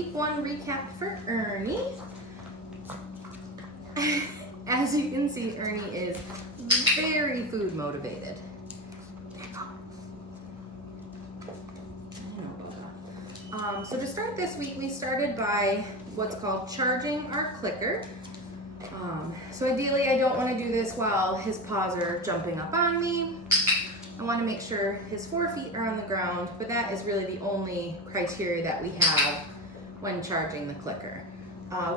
week 1 recap for Ernie. As you can see, Ernie is very food motivated. So to start this week, we started by what's called charging our clicker. So ideally, I don't want to do this while his paws are jumping up on me. I want to make sure his 4 feet are on the ground, but that is really the only criteria that we have when charging the clicker.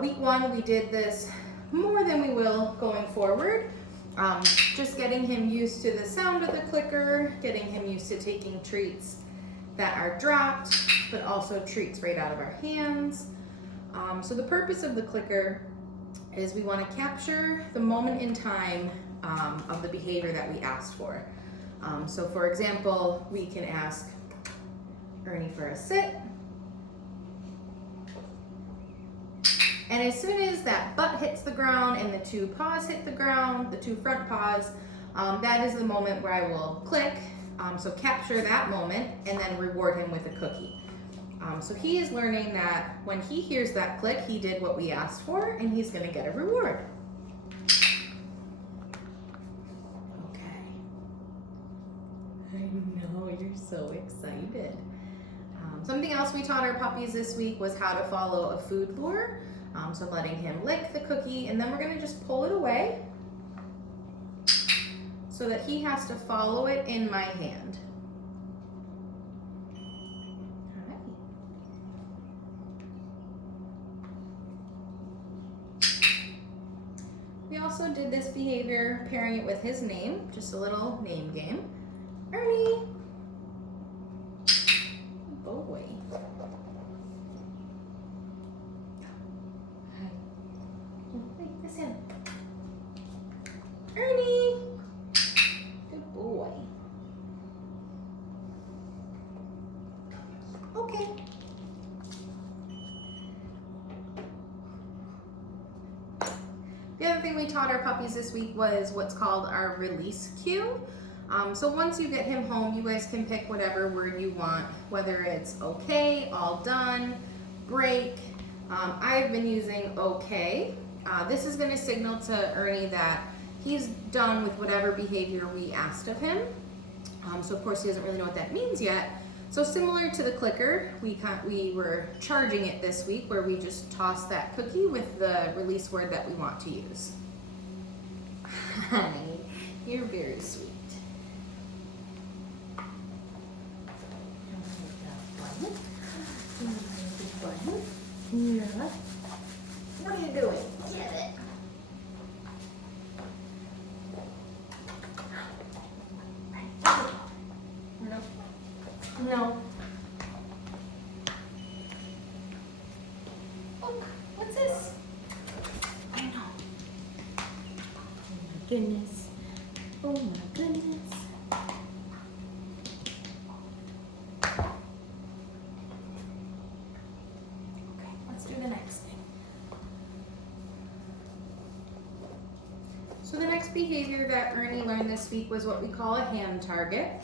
Week 1, we did this more than we will going forward. Just getting him used to the sound of the clicker, getting him used to taking treats that are dropped, but also treats right out of our hands. So the purpose of the clicker is we want to capture the moment in time of the behavior that we asked for. So for example, we can ask Ernie for a sit. And as soon as that butt hits the ground and the 2 paws hit the ground, the 2 front paws, that is the moment where I will click. So capture that moment and then reward him with a cookie. So he is learning that when he hears that click, he did what we asked for and he's gonna get a reward. Okay. I know, you're so excited. Something else we taught our puppies this week was how to follow a food lure. So letting him lick the cookie and then we're gonna just pull it away so that he has to follow it in my hand. All right. We also did this behavior pairing it with his name, just a little name game. Ernie. Boy. Wait, listen. Ernie. Good boy. Okay. The other thing we taught our puppies this week was what's called our release cue. So once you get him home, you guys can pick whatever word you want, whether it's okay, all done, break. I've been using okay. This is going to signal to Ernie that he's done with whatever behavior we asked of him. So of course he doesn't really know what that means yet. So similar to the clicker, we were charging it this week where we just toss that cookie with the release word that we want to use. Honey, you're very sweet. Yeah. What are you doing? Get it. No. Look, what's this? Oh no. Oh my goodness. Oh my goodness. Okay, let's do the next thing. So the next behavior that Ernie learned this week was what we call a hand target.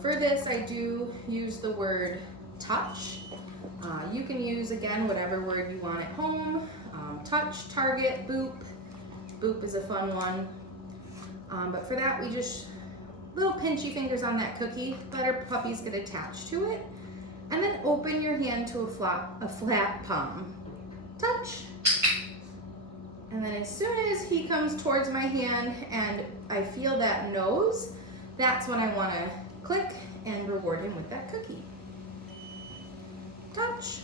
For this, I do use the word touch. You can use, again, whatever word you want at home. Touch, target, boop. Boop is a fun one. But for that, we just, little pinchy fingers on that cookie, let our puppies get attached to it, and then open your hand to a flat palm. Touch. And then as soon as he comes towards my hand and I feel that nose, that's when I want to click and reward him with that cookie. Touch.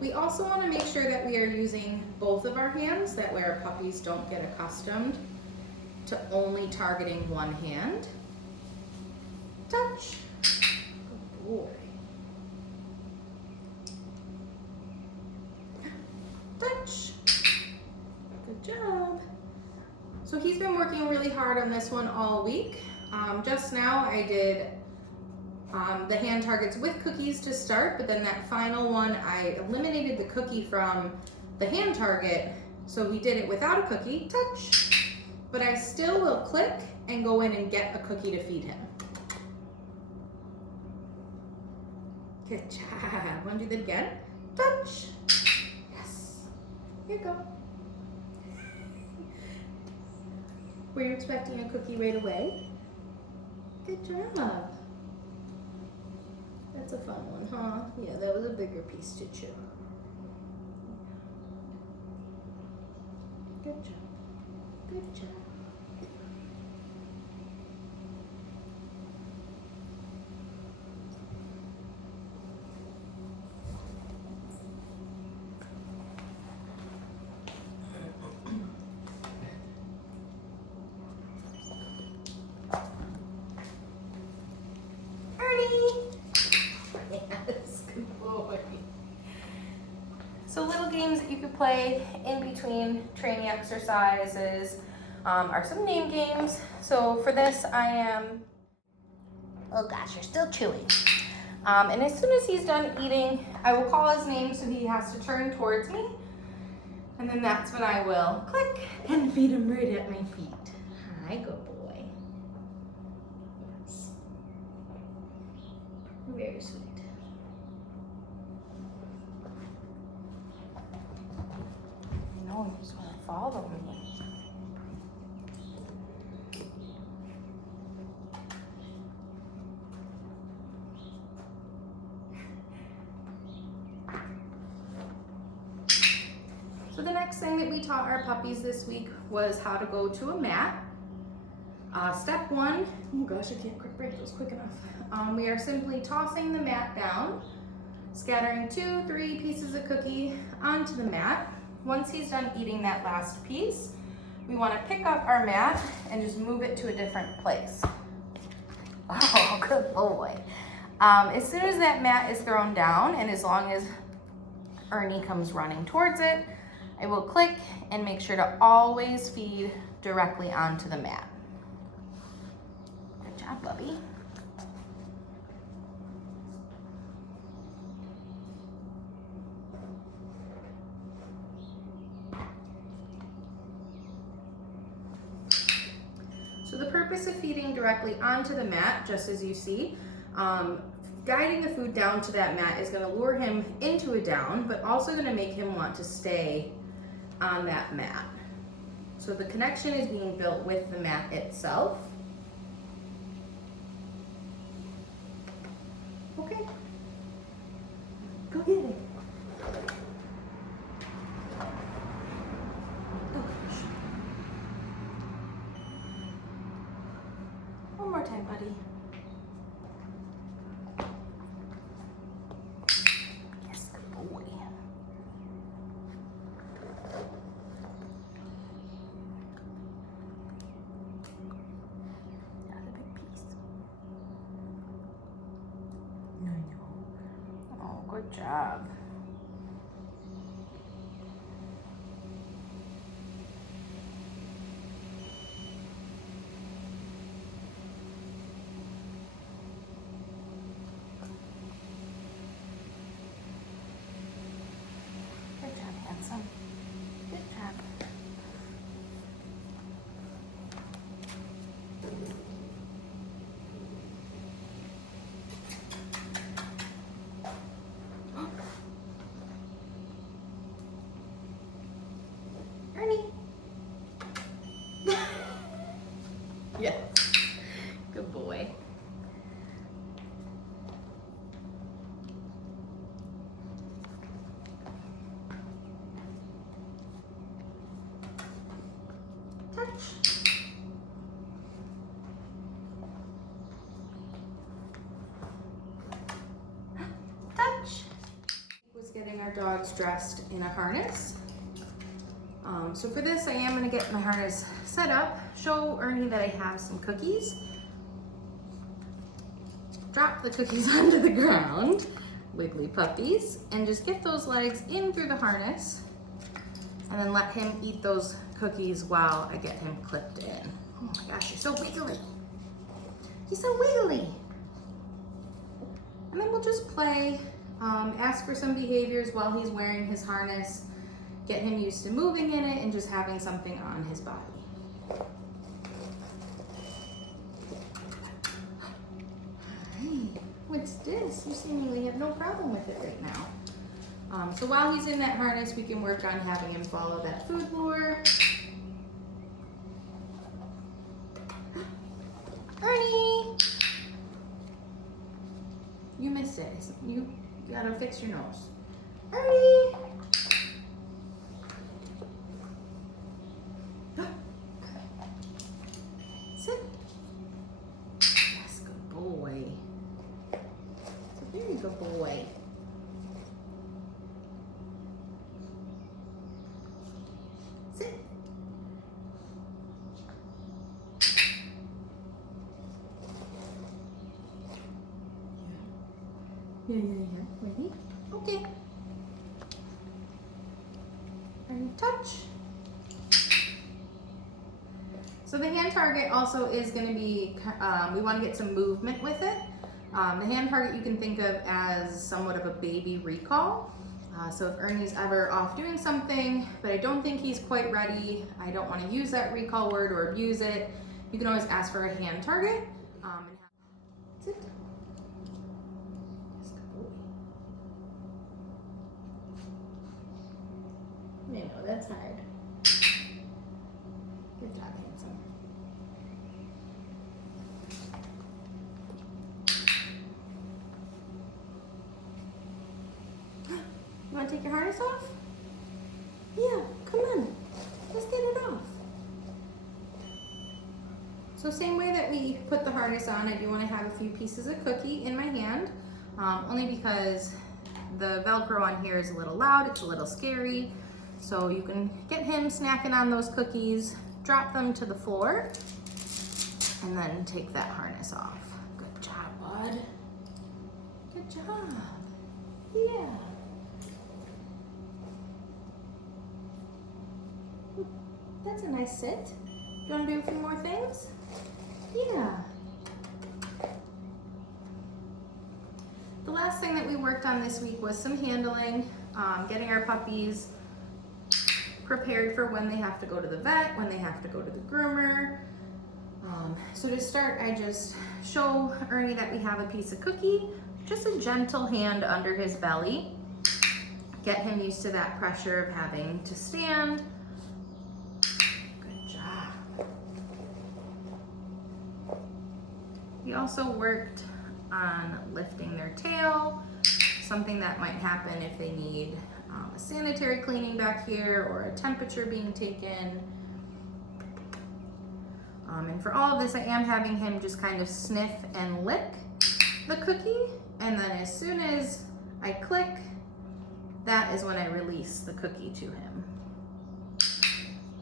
We also want to make sure that we are using both of our hands, that way our puppies don't get accustomed to only targeting one hand. Touch. Good boy. Touch. Good job. So he's been working really hard on this one all week. Just now I did the hand targets with cookies to start, but then that final one I eliminated the cookie from the hand target, so we did it without a cookie. Touch. But I still will click and go in and get a cookie to feed him. Good job. Want to do that again? Touch. Yes. Here you go. Were you expecting a cookie right away? Good job. That's a fun one, huh? Yeah, that was a bigger piece to chew. Good job. Good job. Ernie! Yes, good boy. So little games that you could play in between training exercises are some name games. So for this I am, oh gosh, you're still chewing. And as soon as he's done eating, I will call his name so he has to turn towards me. And then that's when I will click and feed him right at my feet. Hi, good boy. Yes. Very sweet. No, you just want to follow me. So the next thing that we taught our puppies this week was how to go to a mat. Step one, oh gosh, I can't break those quick enough. We are simply tossing the mat down, scattering 2-3 pieces of cookie onto the mat. Once he's done eating that last piece, we want to pick up our mat and just move it to a different place. Oh, good boy. As soon as that mat is thrown down, and as long as Ernie comes running towards it, I will click and make sure to always feed directly onto the mat. Good job, Bubby. So the purpose of feeding directly onto the mat, just as you see, guiding the food down to that mat is going to lure him into a down, but also going to make him want to stay on that mat. So the connection is being built with the mat itself. Okay, go get it. One more time, buddy. Yes, good boy. That's a big piece. No. Oh, good job. Good job, handsome. Good job. Ernie. Yes. Good boy. Touch. Touch. Was getting our dogs dressed in a harness. So for this, I am going to get my harness set up, show Ernie that I have some cookies, drop the cookies onto the ground, wiggly puppies, and just get those legs in through the harness, and then let him eat those cookies while I get him clipped in. Oh my gosh, you're so wiggly. He's so wiggly. And then we'll just play, ask for some behaviors while he's wearing his harness, get him used to moving in it and just having something on his body. Hi, what's is. You seemingly have no problem with it right now. So while he's in that harness, we can work on having him follow that food lure. Ernie! You missed it. You gotta fix your nose. Ernie! Sit. Yes, good boy. It's a very good boy. Sit. Yeah. Ready? Okay. And touch. So the hand target also is going to be, we want to get some movement with it. The hand target you can think of as somewhat of a baby recall. So if Ernie's ever off doing something, but I don't think he's quite ready, I don't want to use that recall word or abuse it, you can always ask for a hand target. Sit. Yes, good boy. I know, that's hard. Good job, handsome. You want to take your harness off? Yeah, come on. Let's get it off. So same way that we put the harness on, I do want to have a few pieces of cookie in my hand, only because the Velcro on here is a little loud, it's a little scary. So you can get him snacking on those cookies, drop them to the floor, and then take that harness off. Good job, bud. Good job. Yeah. That's a nice sit. Do you want to do a few more things? Yeah. The last thing that we worked on this week was some handling, getting our puppies prepared for when they have to go to the vet, when they have to go to the groomer. So to start, I just show Ernie that we have a piece of cookie, just a gentle hand under his belly. Get him used to that pressure of having to stand. Good job. We also worked on lifting their tail, something that might happen if they need a sanitary cleaning back here or a temperature being taken. And for all of this, I am having him just kind of sniff and lick the cookie, and then as soon as I click, that is when I release the cookie to him.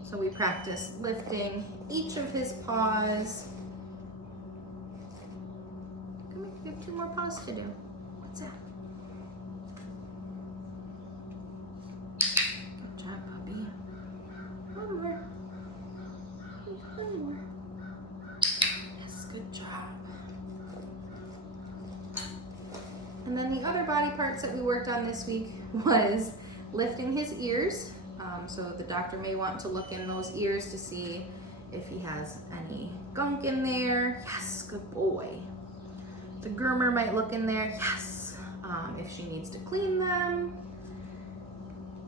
So we practice lifting each of his paws. Come here, you have 2 more paws to do. What's that? Good job, puppy. One more. One more. Yes, good job. And then the other body parts that we worked on this week was lifting his ears. So the doctor may want to look in those ears to see if he has any gunk in there. Yes, good boy. The groomer might look in there. Yes. If she needs to clean them.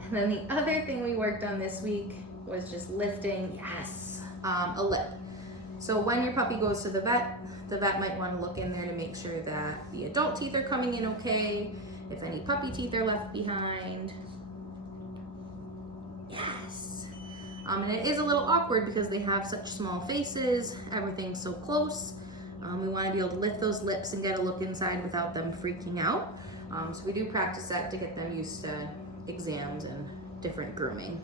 And then the other thing we worked on this week was just lifting, yes, a lip. So when your puppy goes to the vet might want to look in there to make sure that the adult teeth are coming in okay, if any puppy teeth are left behind. Yes. And it is a little awkward because they have such small faces, everything's so close. We want to be able to lift those lips and get a look inside without them freaking out. So we do practice that to get them used to exams and different grooming.